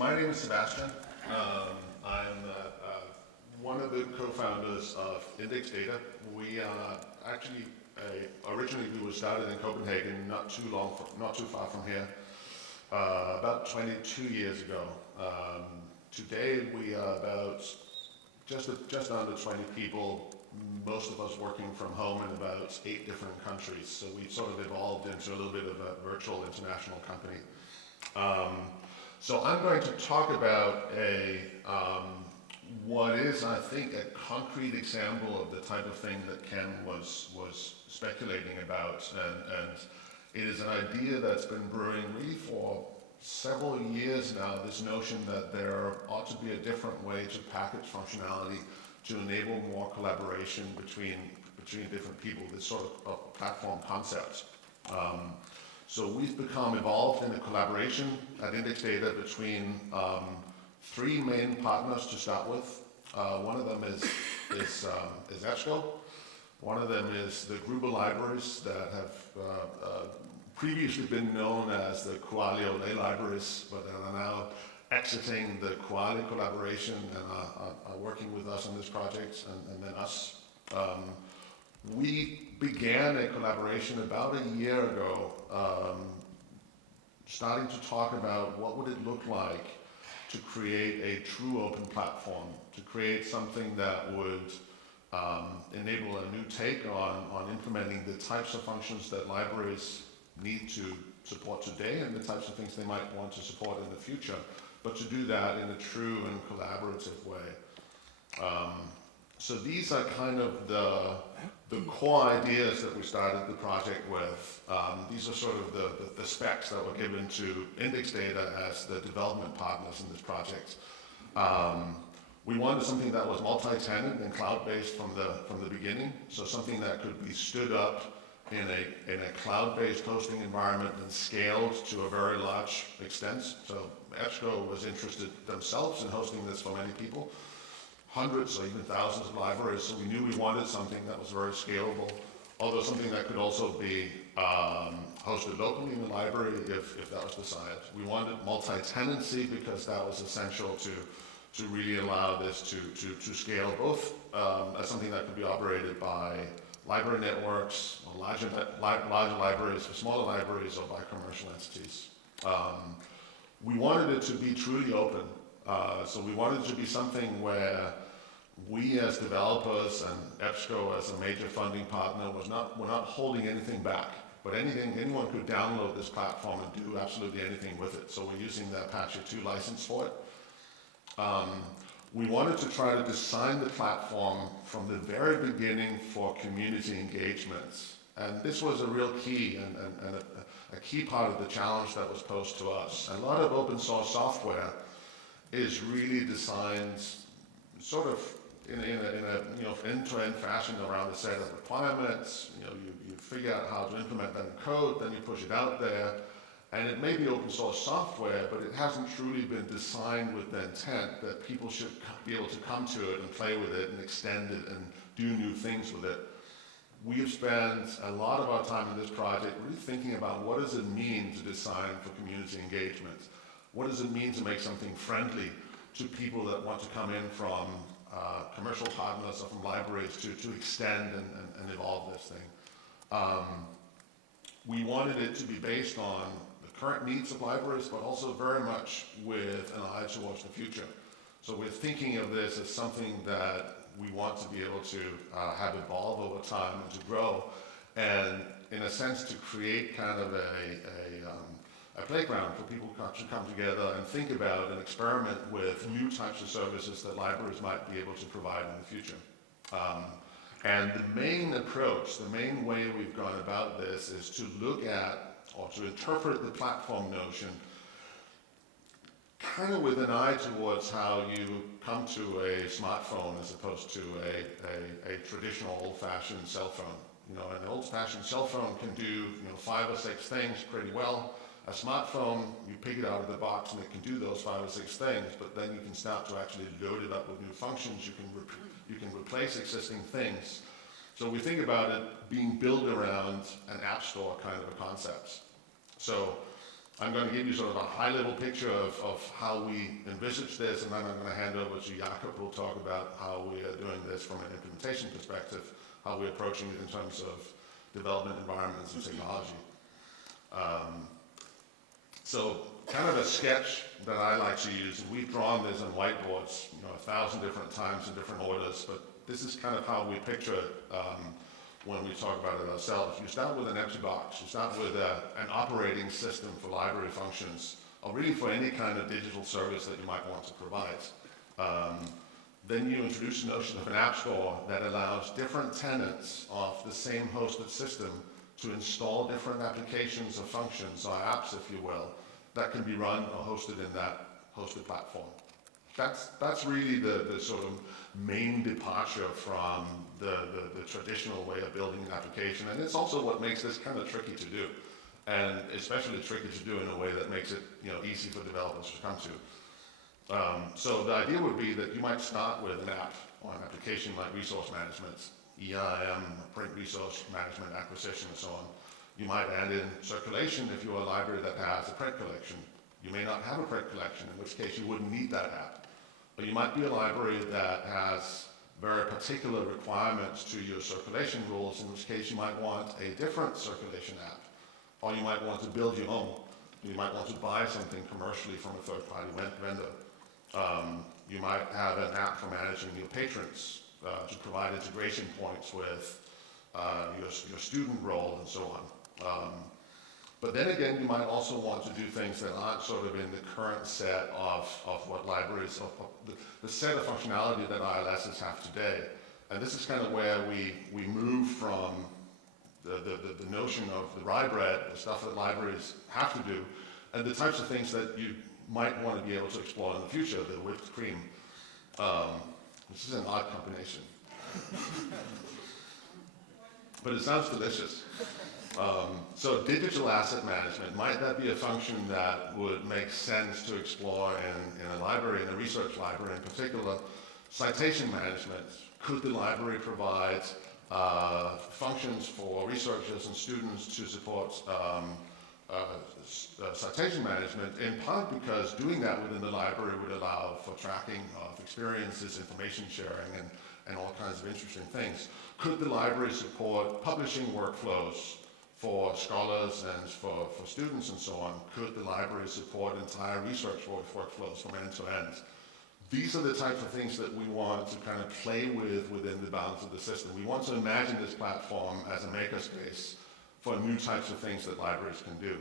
my name is Sebastian. I'm one of the co-founders of Index Data. We actually originally we were started in Copenhagen, not too far from here, about 22 years ago. Today we are about just under 20 people, most of us working from home in about 8 different countries. So we've sort of evolved into a little bit of a virtual international company. So I'm going to talk about what is, I think, a concrete example of the type of thing that Ken was speculating about, and it is an idea that's been brewing really for several years now, this notion that there ought to be a different way to package functionality to enable more collaboration between different people, this sort of platform concept. So we've become involved in a collaboration at Index Data between 3 main partners to start with. One of them is EBSCO. One of them is the group of libraries that have previously been known as the Folio libraries, but are now exiting the Koali collaboration and are working with us on this project, and then us. We began a collaboration about a year ago, starting to talk about what would it look like to create a true open platform, to create something that would enable a new take on implementing the types of functions that libraries need to support today and the types of things they might want to support in the future, but to do that in a true and collaborative way. So these are kind of the core ideas that we started the project with. These are sort of the specs that were given to Index Data as the development partners in this project. We wanted something that was multi-tenant and cloud-based from the beginning, so something that could be stood up in a cloud-based hosting environment and scaled to a very large extent. So EBSCO was interested themselves in hosting this for many people, hundreds or even thousands of libraries, so we knew we wanted something that was very scalable, although something that could also be hosted locally in the library if that was desired. We wanted multi-tenancy because that was essential to really allow this to scale both as something that could be operated by library networks, or larger libraries, or smaller libraries, or by commercial entities. We wanted it to be truly open. So we wanted it to be something where we as developers and EBSCO as a major funding partner were not holding anything back, but anyone could download this platform and do absolutely anything with it. So we're using the Apache 2 license for it. We wanted to try to design the platform from the very beginning for community engagements. And this was a real key and a key part of the challenge that was posed to us. And a lot of open source software is really designed sort of in a end-to-end fashion around a set of requirements. You figure out how to implement that in code, then you push it out there. And it may be open source software, but it hasn't truly been designed with the intent that people should be able to come to it and play with it and extend it and do new things with it. We have spent a lot of our time in this project really thinking about what does it mean to design for community engagement? What does it mean to make something friendly to people that want to come in from commercial partners or from libraries to extend and evolve this thing? We wanted it to be based on current needs of libraries, but also very much with an eye towards the future. So we're thinking of this as something that we want to be able to have evolve over time and to grow, and in a sense to create kind of a playground for people to come together and think about and experiment with new types of services that libraries might be able to provide in the future. And the main approach, the main way we've gone about this is to look at or to interpret the platform notion kind of with an eye towards how you come to a smartphone as opposed to a traditional old-fashioned cell phone. An old-fashioned cell phone can do 5 or 6 things pretty well. A smartphone, you pick it out of the box and it can do those 5 or 6 things, but then you can start to actually load it up with new functions. You can replace existing things. So we think about it being built around an app store kind of a concept. So I'm going to give you sort of a high-level picture of how we envisage this, and then I'm going to hand over to Jakob, who will talk about how we are doing this from an implementation perspective, how we're approaching it in terms of development environments and technology. So kind of a sketch that I like to use, and we've drawn this on whiteboards, 1,000 different times in different orders, but this is kind of how we picture it when we talk about it ourselves. You start with an empty box. You start with an operating system for library functions, or really for any kind of digital service that you might want to provide. Then you introduce the notion of an app store that allows different tenants of the same hosted system to install different applications or functions, or apps, if you will, that can be run or hosted in that hosted platform. That's really the sort of main departure from the traditional way of building an application, and it's also what makes this kind of tricky to do, and especially tricky to do in a way that makes it easy for developers to come to. So the idea would be that you might start with an app or an application like resource management, EIM, print resource management, acquisition, and so on. You might add in circulation if you're a library that has a print collection. You may not have a print collection, in which case you wouldn't need that app. Or you might be a library that has very particular requirements to your circulation rules, in which case you might want a different circulation app. Or you might want to build your own. You might want to buy something commercially from a third-party vendor. You might have an app for managing your patrons to provide integration points with your student role and so on. But then again, you might also want to do things that aren't sort of in the current set of what libraries, the set of functionality that ILSs have today. And this is kind of where we move from the notion of the rye bread, the stuff that libraries have to do, and the types of things that you might want to be able to explore in the future, the whipped cream. This is an odd combination. But it sounds delicious. So digital asset management, might that be a function that would make sense to explore in a library, in a research library in particular? Citation management, could the library provide functions for researchers and students to support citation management, in part because doing that within the library would allow for tracking of experiences, information sharing, and all kinds of interesting things. Could the library support publishing workflows for scholars and for students and so on? Could the library support entire research workflows from end to end? These are the types of things that we want to kind of play with within the bounds of the system. We want to imagine this platform as a makerspace for new types of things that libraries can do.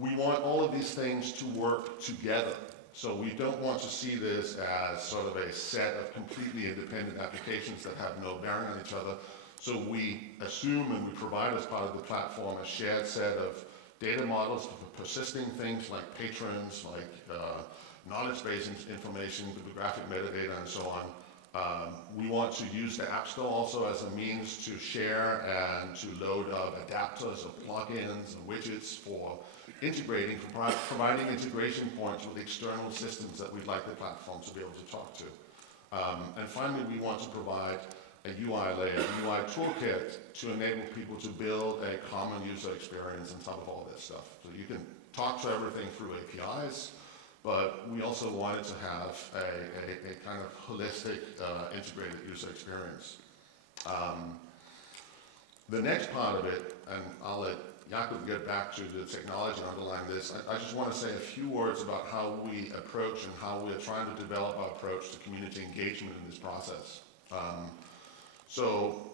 We want all of these things to work together. So we don't want to see this as sort of a set of completely independent applications that have no bearing on each other. So we assume and we provide as part of the platform a shared set of data models for persisting things like patrons, like knowledge-based information, bibliographic metadata, and so on. We want to use the App Store also as a means to share and to load up adapters or plugins and widgets for integrating, for providing integration points with external systems that we'd like the platform to be able to talk to. And finally, we want to provide a UI layer, a UI toolkit to enable people to build a common user experience on top of all this stuff. So you can talk to everything through APIs, but we also wanted to have a kind of holistic, integrated user experience. The next part of it, and I'll let Jakob get back to the technology underlying this, I just want to say a few words about how we approach and how we're trying to develop our approach to community engagement in this process. So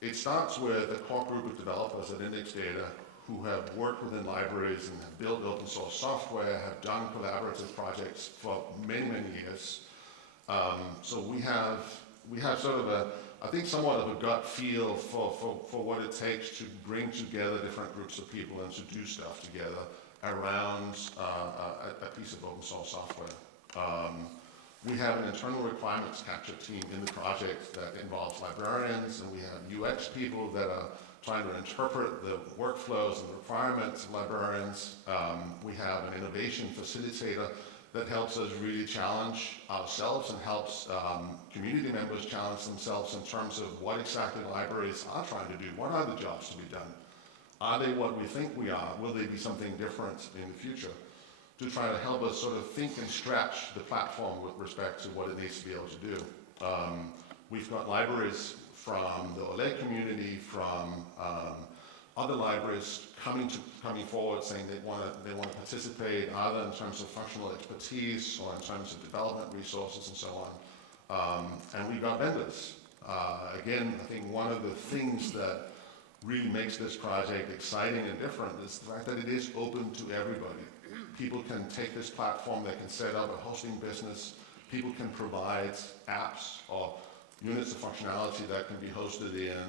it starts with a core group of developers at Index Data who have worked within libraries and have built open source software, have done collaborative projects for many, many years. So we have sort of I think somewhat of a gut feel for what it takes to bring together different groups of people and to do stuff together around a piece of open source software. We have an internal requirements capture team in the project that involves librarians, and we have UX people that are trying to interpret the workflows and requirements of librarians. We have an innovation facilitator that helps us really challenge ourselves and helps community members challenge themselves in terms of what exactly libraries are trying to do. What are the jobs to be done? Are they what we think we are? Will they be something different in the future? To try to help us sort of think and stretch the platform with respect to what it needs to be able to do. We've got libraries from the ELAG community, from other libraries coming forward saying they want to participate either in terms of functional expertise or in terms of development resources and so on. And we've got vendors. Again, I think one of the things that really makes this project exciting and different is the fact that it is open to everybody. People can take this platform, they can set up a hosting business, people can provide apps or units of functionality that can be hosted in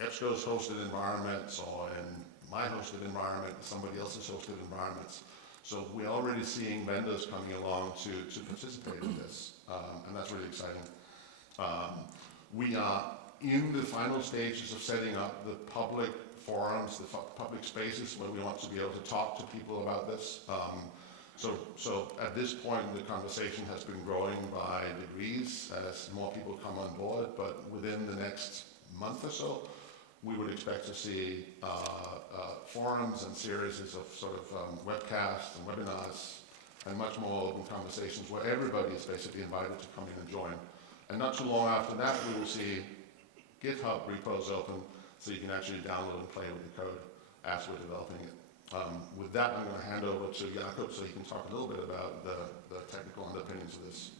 EBSCO's hosted environments or in my hosted environment, somebody else's hosted environments. So we're already seeing vendors coming along to participate in this, and that's really exciting. We are in the final stages of setting up the public forums, the public spaces where we want to be able to talk to people about this. So at this point, the conversation has been growing by degrees as more people come on board, but within the next month or so, we would expect to see forums and series of sort of webcasts and webinars and much more open conversations where everybody is basically invited to come in and join. And not too long after that, we will see GitHub repos open so you can actually download and play with the code as we're developing it. With that, I'm going to hand over to Jakob so he can talk a little bit about the technical underpinnings of this.